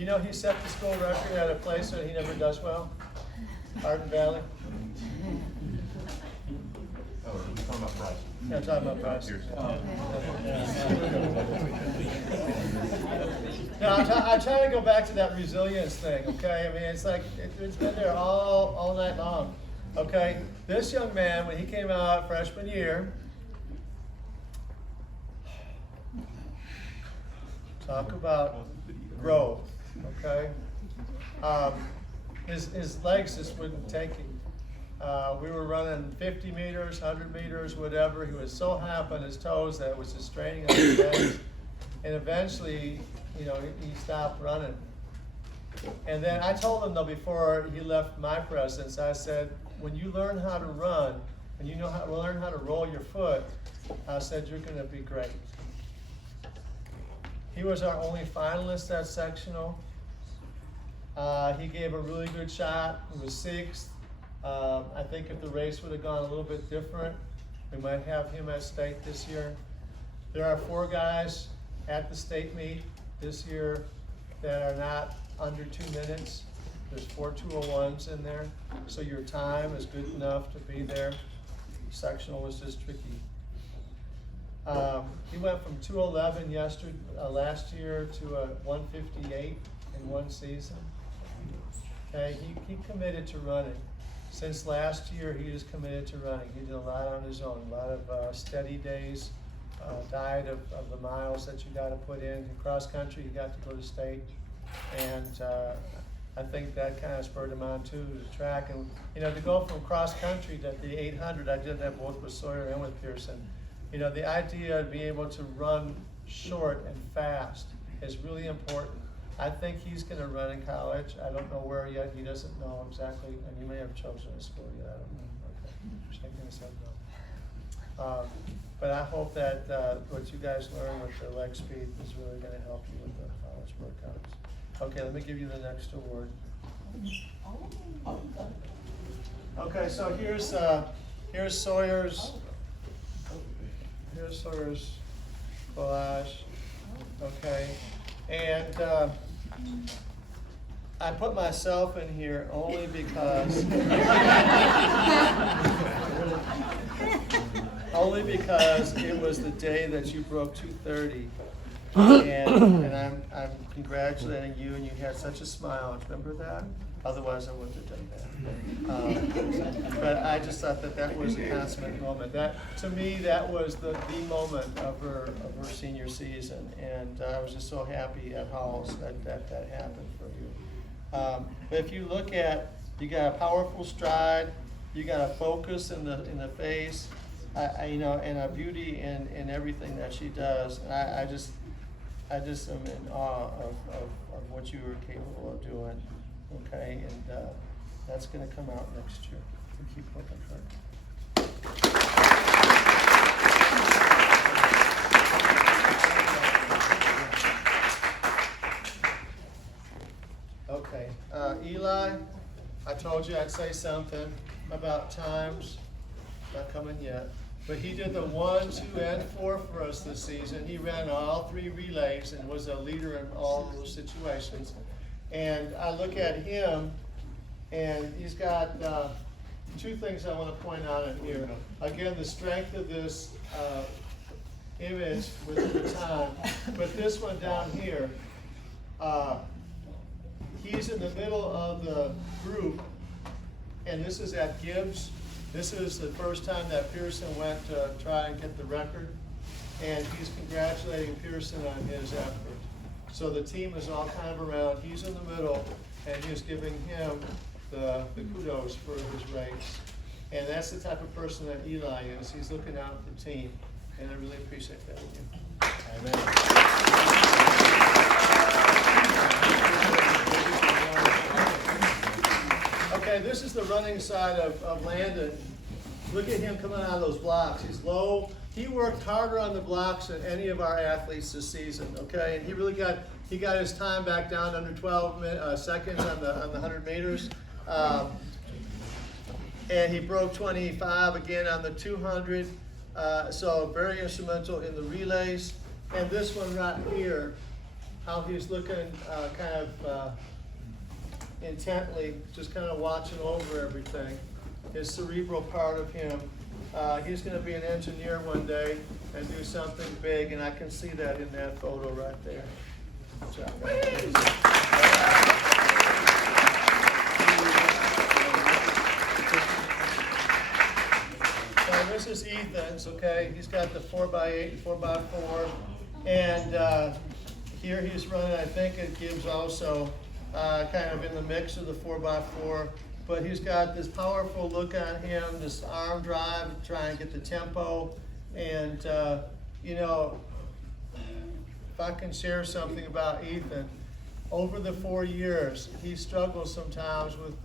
You know he set the school record at a place that he never does well? Hardin Valley. Oh, we're talking about price. Yeah, I'm talking about price. No, I'm trying to go back to that resilience thing, okay? I mean, it's like, it's been there all night long, okay? This young man, when he came out freshman year, talk about growth, okay? His legs just wouldn't take him. We were running 50 meters, 100 meters, whatever. He was so high up on his toes that it was just straining on his legs. And eventually, you know, he stopped running. And then I told him, though, before he left my presence, I said, when you learn how to run, and you know how to learn how to roll your foot, I said, you're going to be great. He was our only finalist at sectional. He gave a really good shot. He was sixth. I think if the race would have gone a little bit different, we might have him at state this year. There are 4 guys at the state meet this year that are not under 2 minutes. There's 4 201s in there, so your time is good enough to be there. Sectional was just tricky. He went from 211 last year to a 158 in one season. Okay, he committed to running. Since last year, he is committed to running. He did a lot on his own, a lot of steady days, diet of the miles that you got to put in. Cross country, you got to go to state. And I think that kind of spurred him on too, to track. And, you know, to go from cross country to the 800, I did that both with Sawyer and with Pearson. You know, the idea of being able to run short and fast is really important. I think he's going to run in college. I don't know where yet. He doesn't know exactly, and he may have chosen a school yet. I don't know. Okay. Shaking his head no. But I hope that what you guys learn with the leg speed is really going to help you with the college workouts. Okay, let me give you the next award. Okay, so here's Sawyer's. Here's Sawyer's collage. Okay, and I put myself in here only because it was the day that you broke 230, and I'm congratulating you, and you had such a smile. Remember that? Otherwise, I wouldn't have done that. But I just thought that was a consummate moment. That, to me, that was the moment of her senior season, and I was just so happy at Halls that happened for you. But if you look at, you got a powerful stride, you got a focus in the face, you know, and a beauty in everything that she does. And I just am in awe of what you were capable of doing. Okay, and that's going to come out next year. So keep looking for it. Okay, Eli, I told you I'd say something about times. Not coming yet. But he did the 1, 2, and 4 for us this season. He ran all 3 relays and was a leader in all those situations. And I look at him, and he's got 2 things I want to point out in here. Again, the strength of this image with the time. But this one down here, he's in the middle of the group, and this is at Gibbs. This is the first time that Pearson went to try and get the record, and he's congratulating Pearson on his effort. So the team is all kind of around. He's in the middle, and he's giving him the kudos for his race. And that's the type of person that Eli is. He's looking out for the team, and I really appreciate that with you. Amen. Okay, this is the running side of Landon. Look at him coming out of those blocks. He's low. He worked harder on the blocks than any of our athletes this season, okay? And he really got his time back down under 12 seconds on the 100 meters. And he broke 25 again on the 200. So very instrumental in the relays. And this one right here, how he's looking kind of intently, just kind of watching over everything. His cerebral part of him. He's going to be an engineer one day and do something big, and I can see that in that photo right there. Good job, guys. So this is Ethan's, okay? He's got the 4x8 and 4x4, and here he's running, I think it gives also kind of in the mix of the 4x4, but he's got this powerful look on him, this arm drive, trying to get the tempo, and you know, if I can share something about Ethan, over the 4 years, he struggles sometimes with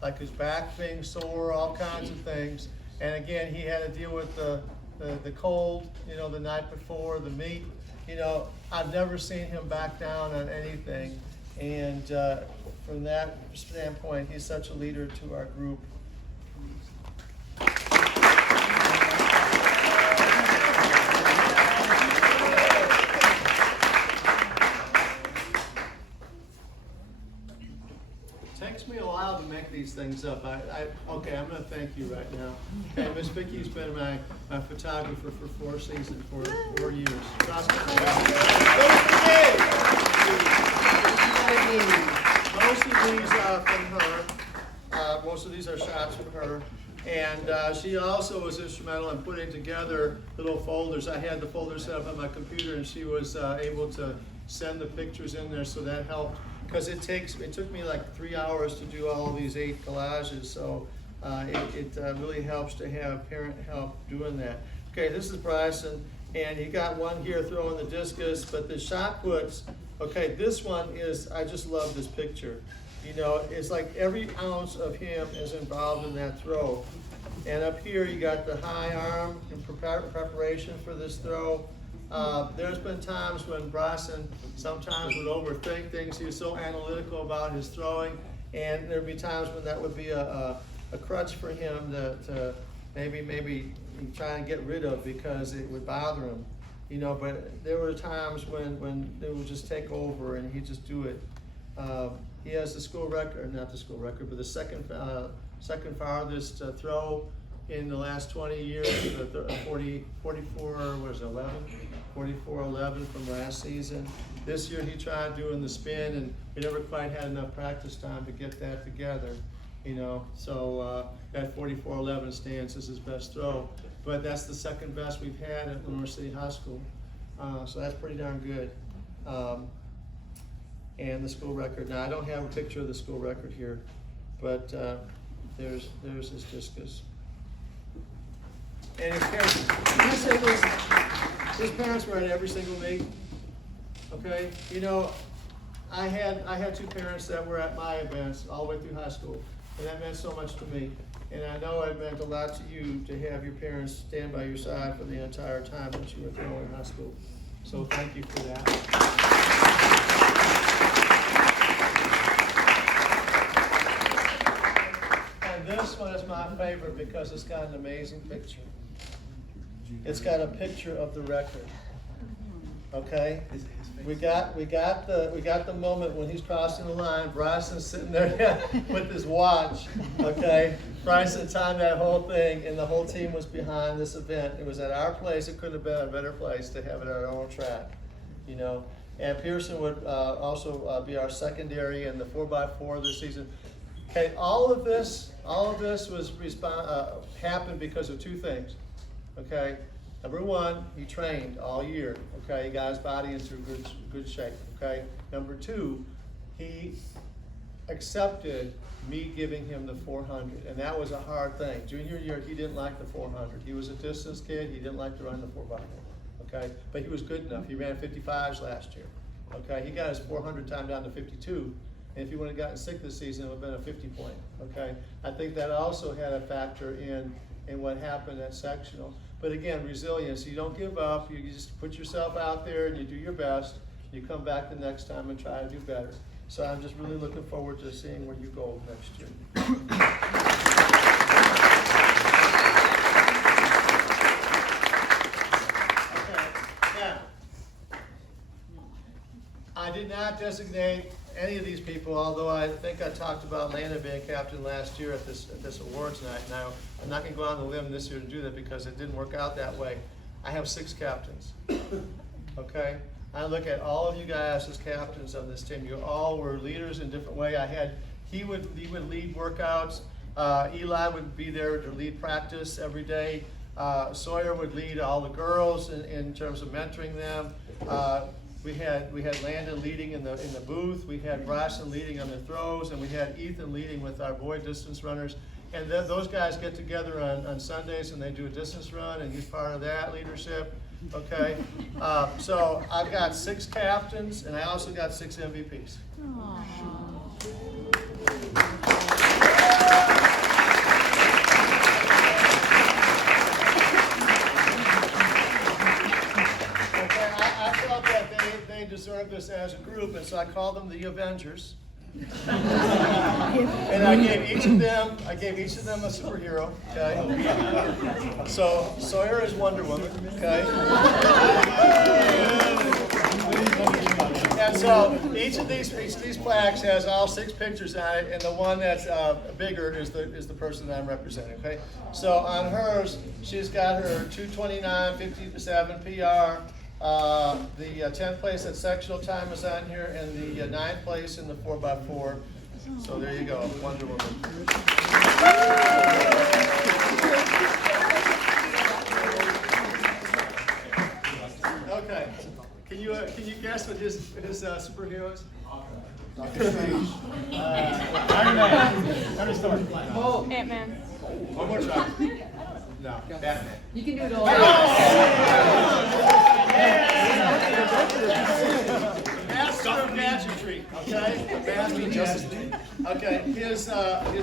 like his back being sore, all kinds of things. And again, he had to deal with the cold, you know, the night before, the meat. You know, I've never seen him back down on anything. And from that standpoint, he's such a leader to our group. Takes me a while to make these things up. Okay, I'm going to thank you right now. Okay, Miss Vicky's been my photographer for 4 seasons, for 4 years. Most of these are from her. Most of these are shots from her. And she also was instrumental in putting together little folders. I had the folders set up on my computer, and she was able to send the pictures in there, so that helped. Because it took me like 3 hours to do all these 8 collages, so it really helps to have parent help doing that. Okay, this is Bryson, and he got one here throwing the discus, but the shot puts, okay, this one is, I just love this picture. You know, it's like every ounce of him is involved in that throw. And up here you got the high arm in preparation for this throw. There's been times when Bryson sometimes would overthink things. He was so analytical about his throwing, and there'd be times when that would be a crutch for him to maybe try and get rid of because it would bother him. You know, but there were times when it would just take over and he'd just do it. He has the school record, not the school record, but the second farthest throw in the last 20 years, 44-11 from last season. This year he tried doing the spin, and we never quite had enough practice time to get that together. You know, so that 44-11 stance is his best throw, but that's the second best we've had at Lenore City High School. So that's pretty darn good. And the school record. Now I don't have a picture of the school record here, but there's his discus. And his parents, can I say this? His parents were at every single meet. Okay, you know, I had 2 parents that were at my events all the way through high school, and that meant so much to me. And I know it meant a lot to you to have your parents stand by your side for the entire time that you were throwing in high school. So thank you for that. This one is my favorite because it's got an amazing picture. It's got a picture of the record. Okay? We got the moment when he's crossing the line. Bryson's sitting there with his watch. Okay? Bryson timed that whole thing, and the whole team was behind this event. It was at our place. It couldn't have been a better place to have it at our own track. You know? And Pearson would also be our secondary in the 4x4 this season. Okay, all of this was happened because of 2 things. Okay, number 1, he trained all year. Okay, he got his body into good shape. Okay, number 2, he accepted me giving him the 400, and that was a hard thing. Junior year, he didn't like the 400. He was a distance kid. He didn't like to run the 4x4. Okay, but he was good enough. He ran 55s last year. Okay, he got his 400 time down to 52. And if he would have gotten sick this season, it would have been a 50 point, okay? I think that also had a factor in what happened at sectional. But again, resilience, you don't give up, you just put yourself out there and you do your best. You come back the next time and try to do better. So I'm just really looking forward to seeing where you go next year. Okay, now, I not designate any of these people, although I think I talked about Landon being captain last year at this awards night. Now, I'm not gonna go on the limb this year to do that because it didn't work out that way. I have 6 captains, okay? I look at all of you guys as captains of this team. You all were leaders in different way. He would lead workouts. Eli would be there to lead practice every day. Sawyer would lead all the girls in terms of mentoring them. We had Landon leading in the booth. We had Bryson leading on the throws, and we had Ethan leading with our boy distance runners. And those guys get together on Sundays and they do a distance run, and he's part of that leadership. Okay, so I've got 6 captains, and I also got 6 MVPs. I felt that they deserved this as a group, and so I called them the Avengers. And I gave each of them a superhero. Okay. So Sawyer is Wonder Woman. Okay. And so each of these plaques has all 6 pictures on it, and the one that's bigger is the person that I'm representing. Okay. So on hers, she's got her 2:29:57 PR. The 10th place at sectional time is on here, and the 9th place in the 4x4. So there you go, Wonder Woman. Okay, can you guess what his superhero is? Doctor Strange. Iron Man. Tony Stark. Oh, Ant-Man. One more time. No, Batman. You can do it all. Master of gadgetry, okay? Master of gadgetry. Okay, his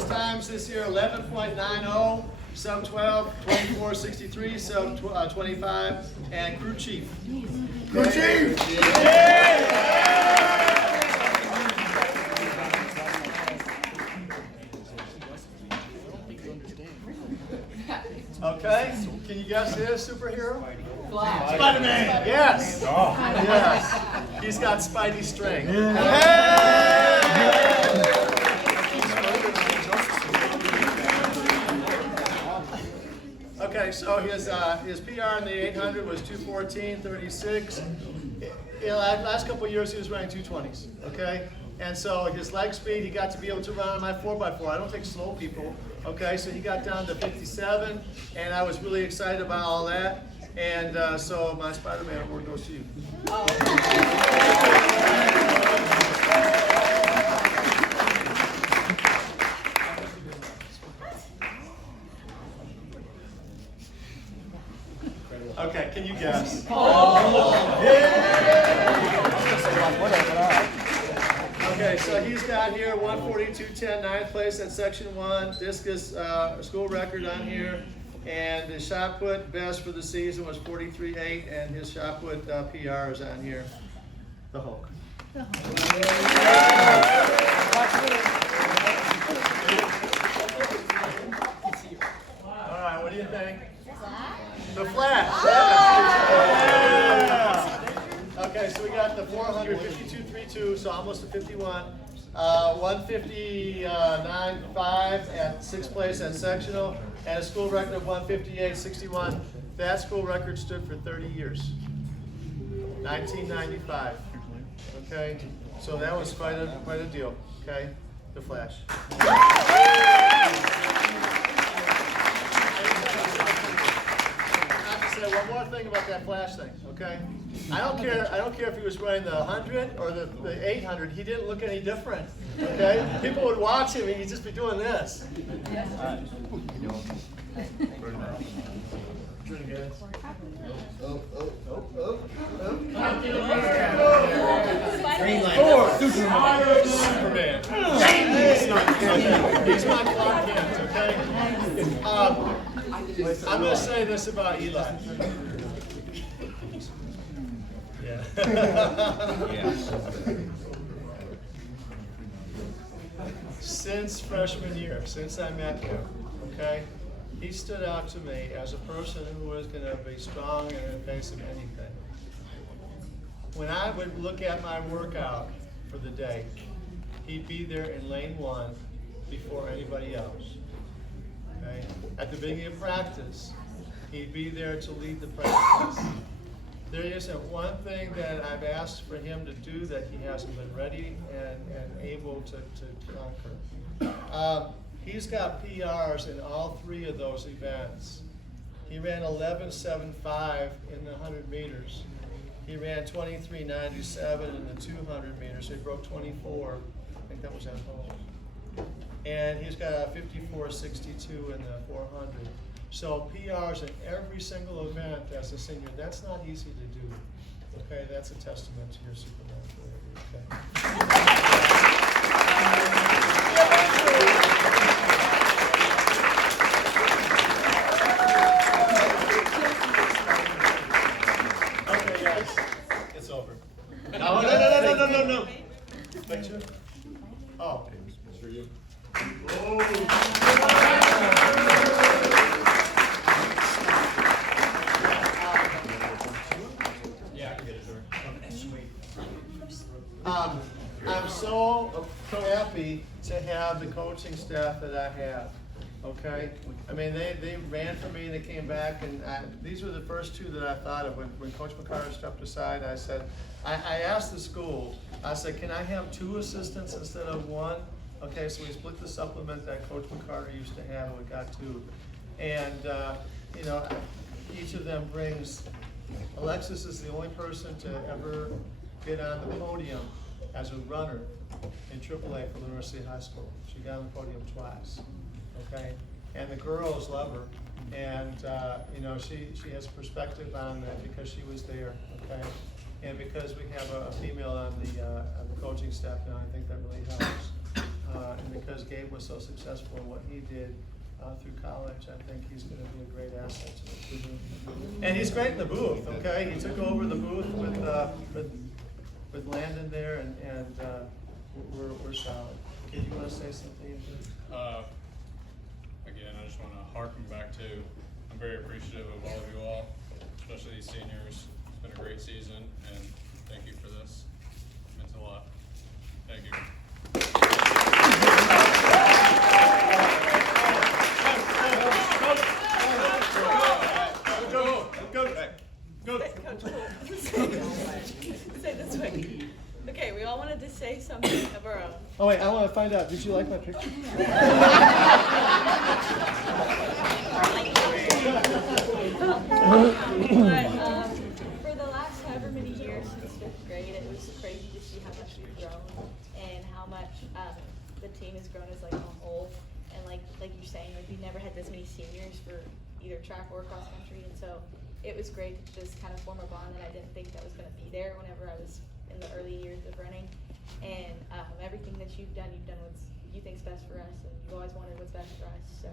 times this year 11.90, sub 12, 24:63, sub 25, and crew chief. Crew chief! Okay, can you guess his superhero? Flash. Spider-Man! Yes! Yes! He's got Spidey strength. Okay, so his PR in the 800 was 2:14:36. Last couple of years he was running 2:20s, okay? And so his leg speed, he got to be able to run on my 4x4. I don't take slow people, okay? So he got down to 57, and I was really excited about all that. And so my Spider-Man award goes to you. Okay, can you guess? Okay, so he's got here 142.10, 9th place at section 1, discus school record on here, and his shot put best for the season was 43.8, and his shot put PR is on here, the Hulk. All right, what do you think? The Flash. Yeah. Okay, so we got the 400, 52.32, so almost a 51. 159.5 at 6th place at sectional, and a school record of 158.61. That school record stood for 30 years. 1995. Okay, so that was quite a deal. Okay, the Flash. One more thing about that Flash thing, okay? I don't care if he was running the 100 or the 800. He didn't look any different, okay? People would watch him and he'd just be doing this. Green light. Superman. He's my Clark Kent, okay? I'm going to say this about Eli. Yeah. Since freshman year, since I met him, okay, he stood out to me as a person who was going to be strong in the face of anything. when I would look at my workout for the day, he'd be there in lane 1 before anybody else. Okay? At the beginning of practice, he'd be there to lead the practice. There isn't one thing that I've asked for him to do that he hasn't been ready and able to conquer. He's got PRs in all 3 of those events. He ran 11.75 in the 100 meters. He ran 23.97 in the 200 meters. So he broke 24. I think that was at home. And he's got a 54.62 in the 400. So PRs in every single event as a senior, that's not easy to do. Okay, that's a testament to your Superman okay. Okay, guys, it's over. No. Picture? Oh. It's for you. I'm so happy to have the coaching staff that I have, okay? I mean, they ran for me, they came back, and these were the first 2 that I thought of. When Coach McCarter stepped aside, I said, I asked the school, I said, can I have 2 assistants instead of 1? Okay, so we split the supplement that Coach McCarter used to have, and we got 2. And, you know, each of them brings, Alexis is the only person to ever get on the podium as a runner in AAA for Lenore City High School. She got on the podium twice, okay? And the girls love her, and you know, she has perspective on that because she was there, okay? And because we have a female on the coaching staff now, I think that really helps. And because Gabe was so successful in what he did through college, I think he's going to be a great asset to the team. And he's great in the booth, okay? He took over the booth with Landon there, and we're solid. Kid, you want to say something? Again, I just want to harken back to, I'm very appreciative of all of you all, especially these seniors. It's been a great season, and thank you for this. It means a lot. Thank you. Go. Say this way. Okay, we all wanted to say something of our own. Oh wait, I want to find out, did you like my picture? But for the last however many years since 5th grade, it was crazy to see how much we've grown and how much the team has grown as like a whole. And like you're saying, like we never had this many seniors for either track or cross country, and so it was great to just kind of form a bond that I didn't think that was going to be there whenever I was in the early years of running. And everything that you've done what you think's best for us, and you've always wanted what's best for us. So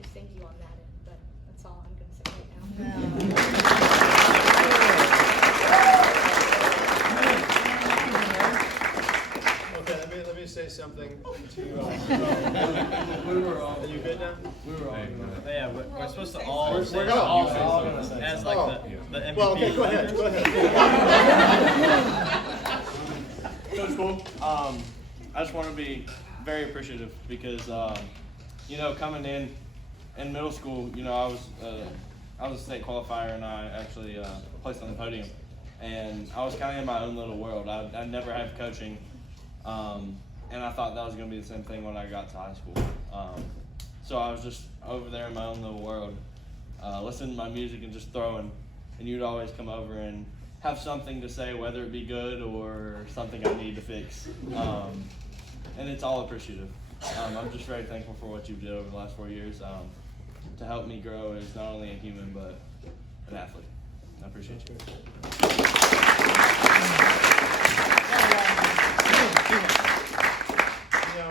just thank you on that end. But that's all I'm going to say right now. Okay, let me say something to you all. Are you good now? Yeah, we're supposed to all say We're all something say as something. like the MVP. Well, okay, go ahead. Coach Cole, I just want to be very appreciative because, you know, coming in middle school, you know, I was a state qualifier and I actually placed on the podium. And I was kind of in my own little world. I never had coaching, and I thought that was going to be the same thing when I got to high school. So I was just over there in my own little world, listening to my music and just throwing. And you'd always come over and have something to say, whether it be good or something I need to fix. And it's all appreciative. I'm just very thankful for what you've done over the last 4 years to help me grow as not only a human but an athlete. I appreciate you. You know,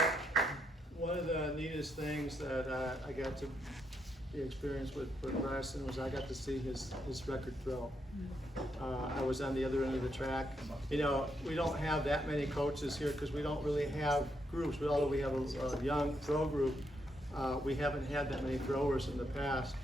one of the neatest things that I got to experience with Bryson was I got to see his record throw. I was on the other end of the track. You know, we don't have that many coaches here because we don't really have groups. Although we have a young throw group, we haven't had that many throwers in the past.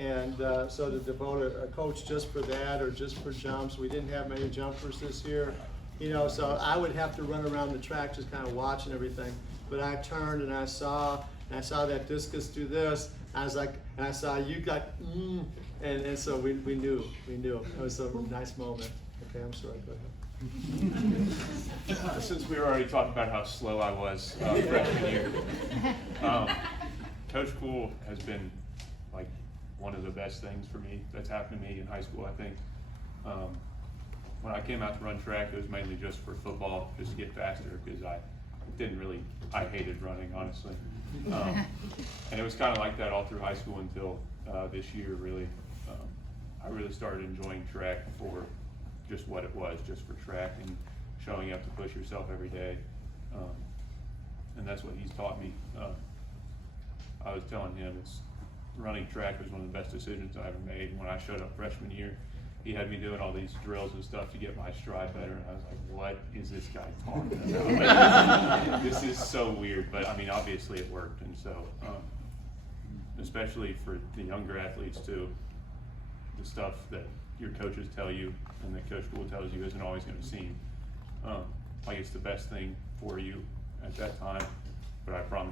And so to devote a coach just for that or just for jumps, we didn't have many jumpers this year. You know, so I would have to run around the track just kind of watching everything. But I turned and I saw that discus do this. I was like, and I saw you got, and so we knew. It was a nice moment. Okay, I'm sorry, go ahead. Since we were already talking about how slow I was freshman year, Coach Cool has been like one of the best things for me that's happened to me in high school, I think. When I came out to run track, it was mainly just for football, just to get faster, because I hated running, honestly. And it was kind of like that all through high school until this year, really. I really started enjoying track for just what it was, just for track and showing up to push yourself every day. And that's what he's taught me. I was telling him running track was one of the best decisions I ever made. When I showed up freshman year, he had me doing all these drills and stuff to get my stride better, and I was like, what is this guy talking about? Like, this is so weird, but I mean, obviously it worked. And so, especially for the younger athletes too, the stuff that your coaches tell you and that Coach Cool tells you isn't always going to seem like it's the best thing for you at that time, but I promise